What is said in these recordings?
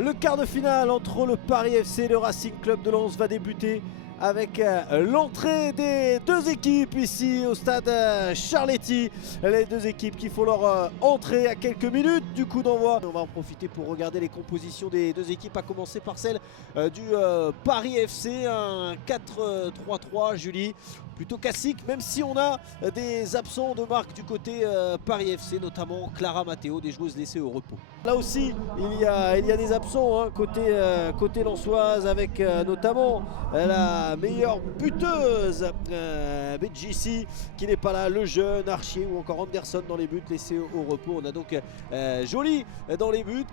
Le quart de finale entre le Paris FC et le Racing Club de Lens va débuter avec l'entrée des deux équipes ici au stade Charletti. Les deux équipes qui font leur entrée à quelques minutes du coup d'envoi. On va en profiter pour regarder les compositions des deux équipes, à commencer par celle du Paris FC, un 4-3-3, Julie. Plutôt classique, même si on a des absents de marque du côté Paris FC, notamment Clara Matteo, des joueuses laissées au repos. Là aussi, il y a des absents hein, côté lensoise, avec notamment la meilleure buteuse, BGC, qui n'est pas là, le jeune Archier ou encore Anderson dans les buts laissés au repos. On a donc Joly dans les buts,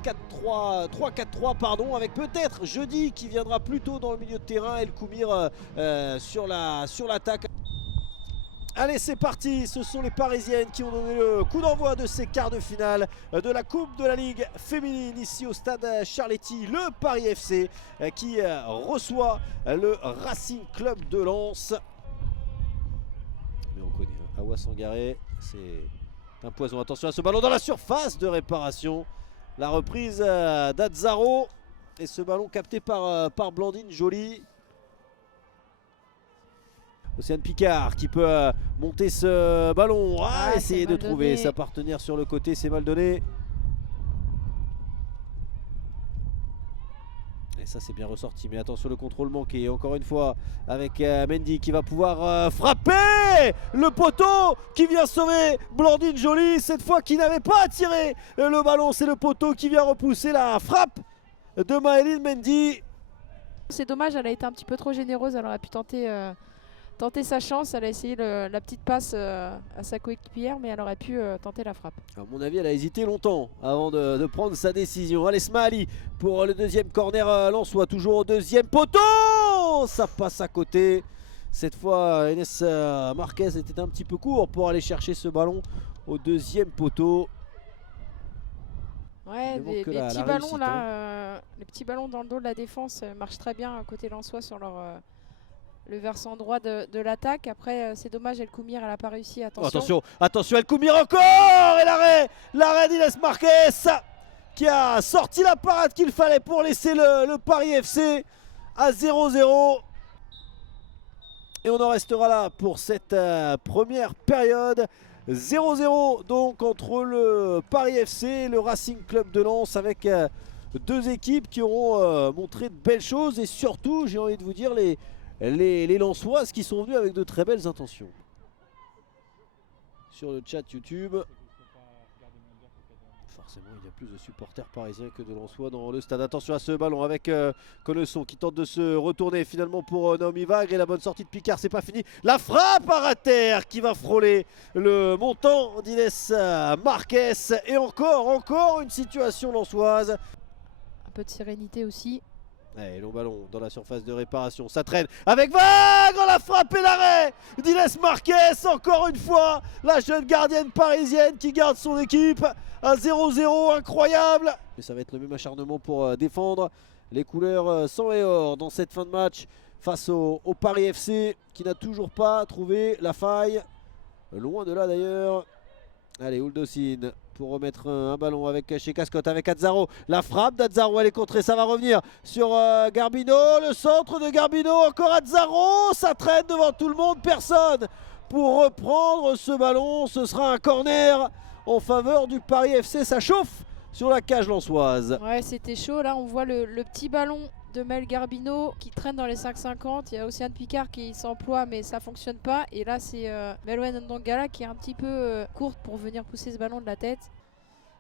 3-4-3 pardon, avec peut-être Jeudi qui viendra plus tôt dans le milieu de terrain et le Koumir sur l'attaque. Allez, c'est parti, ce sont les Parisiennes qui ont donné le coup d'envoi de ces quarts de finale de la Coupe de la Ligue féminine ici au stade Charletti. Le Paris FC qui reçoit le Racing Club de Lens. Mais on connaît, hein. Awa Sangaré, c'est un poison. Attention à ce ballon dans la surface de réparation. La reprise d'Azzaro et ce ballon capté par Blandine Joly. Océane Picard qui peut monter ce ballon, essayer de trouver sa partenaire sur le côté, c'est mal donné. Et ça c'est bien ressorti, mais attention le contrôle manqué, encore une fois avec Mendy qui va pouvoir frapper le poteau, qui vient sauver Blandine Joly, cette fois qui n'avait pas attiré le ballon, c'est le poteau qui vient repousser la frappe de Maëlyn Mendy. C'est dommage, elle a été un petit peu trop généreuse, elle aurait pu tenter sa chance, elle a essayé la petite passe à sa coéquipière, mais elle aurait pu tenter la frappe. À mon avis, elle a hésité longtemps avant de prendre sa décision. Allez, Smali pour le deuxième corner lensois, toujours au deuxième poteau. Ça passe à côté. Cette fois, Inès Marquez était un petit peu court pour aller chercher ce ballon au deuxième poteau. Ouais, les petits ballons là, les petits ballons dans le dos de la défense marchent très bien côté lensois sur le versant droit de l'attaque. Après c'est dommage, El Koumir elle n'a pas réussi. Attention El Koumir encore. Et l'arrêt d'Inès Marquez qui a sorti la parade qu'il fallait pour laisser le Paris FC à 0-0. Et on en restera là pour cette première période. 0-0 donc entre le Paris FC et le Racing Club de Lens, avec deux équipes qui auront montré de belles choses, et surtout j'ai envie de vous dire les Lensoises qui sont venues avec de très belles intentions. Sur le chat YouTube, forcément il y a plus de supporters parisiens que de Lensois dans le stade. Attention à ce ballon avec Connesson qui tente de se retourner finalement pour Naomi Vagre, et la bonne sortie de Picard, c'est pas fini. La frappe à terre qui va frôler le montant d'Inès Marquez, et encore une situation lensoise. Un peu de sérénité aussi. Allez, long ballon dans la surface de réparation, ça traîne avec Vagre, la frappe et l'arrêt d'Inès Marquez, encore une fois la jeune gardienne parisienne qui garde son équipe à 0-0, incroyable. Mais ça va être le même acharnement pour défendre les couleurs sang et or dans cette fin de match face au Paris FC, qui n'a toujours pas trouvé la faille, loin de là d'ailleurs. Allez, Ouldocine pour remettre un ballon avec chez Cascotte, avec Azzaro. La frappe d'Azzaro, elle est contrée, ça va revenir sur Garbino. Le centre de Garbino, encore Azzaro. Ça traîne devant tout le monde, personne pour reprendre ce ballon. Ce sera un corner en faveur du Paris FC. Ça chauffe sur la cage lensoise. Ouais, c'était chaud. Là, on voit le petit ballon de Mel Garbino qui traîne dans les 5,50. Il y a Océane Picard qui s'emploie, mais ça fonctionne pas. Et là, c'est Melouen Ndongala qui est un petit peu courte pour venir pousser ce ballon de la tête.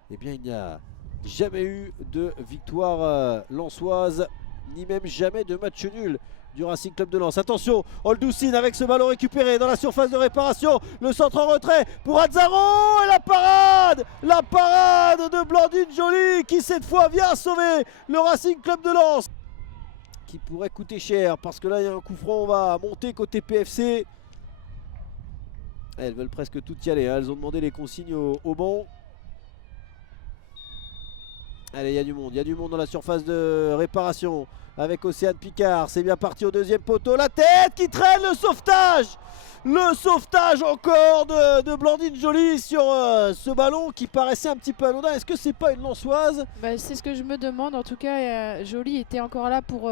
Eh bien, il n'y a jamais eu de victoire lensoise, ni même jamais de match nul du Racing Club de Lens. Attention, Ouldocine avec ce ballon récupéré dans la surface de réparation. Le centre en retrait pour Azzaro, et la parade de Blandine Joly qui cette fois vient sauver le Racing Club de Lens, qui pourrait coûter cher, parce que là il y a un coup franc. On va monter côté PFC. Elles veulent presque tout y aller, hein. Elles ont demandé les consignes au banc. Allez, il y a du monde dans la surface de réparation avec Océane Picard. C'est bien parti au deuxième poteau. La tête qui traîne, le sauvetage. Le sauvetage encore de Blandine Joly sur ce ballon qui paraissait un petit peu anodin. Est-ce que c'est pas une lançoise? Bah, c'est ce que je me demande. En tout cas, Joly était encore là pour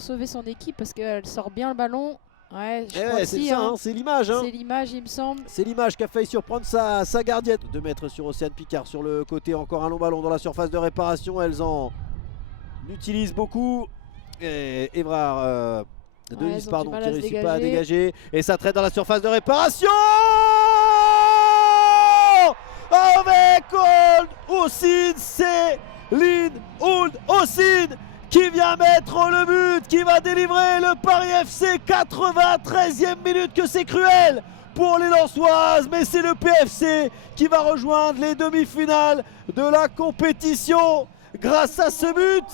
sauver son équipe parce qu'elle sort bien le ballon. Ouais, je crois c'est aussi, ça, hein. c'est l'image. C'est l'image, il me semble. C'est l'image qui a failli surprendre sa gardienne. 2 mètres sur Océane Picard sur le côté. Encore un long ballon dans la surface de réparation. Elles en utilisent beaucoup. Et Évrard, Denise, pardon, qui ne réussit pas à dégager. Et ça traite dans la surface de réparation. Avec Old Ossine, c'est Lynn Old Ossine qui vient mettre le but, qui va délivrer le Paris FC. 93e minute, que c'est cruel pour les Lensoises, mais c'est le PFC qui va rejoindre les demi-finales de la compétition grâce à ce but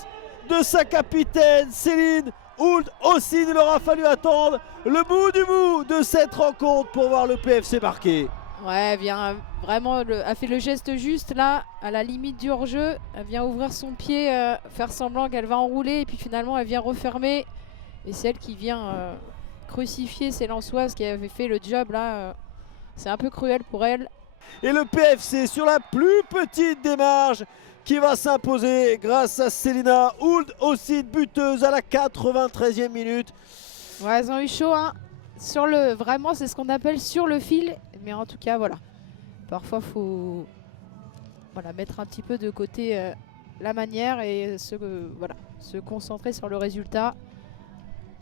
de sa capitaine Céline Ould Ossine. Il aura fallu attendre le bout du bout de cette rencontre pour voir le PFC marquer. Ouais, elle vient vraiment, a fait le geste juste là, à la limite du hors-jeu. Elle vient ouvrir son pied, faire semblant qu'elle va enrouler, et puis finalement elle vient refermer. Et c'est elle qui vient crucifier ces Lensoises qui avaient fait le job là. C'est un peu cruel pour elle. Et le PFC sur la plus petite démarche qui va s'imposer grâce à Célina Ould Ossine, buteuse à la 93e minute. Ouais, elles ont eu chaud, hein. Vraiment, c'est ce qu'on appelle sur le fil. Mais en tout cas, voilà. Parfois, il faut mettre un petit peu de côté la manière et se concentrer sur le résultat.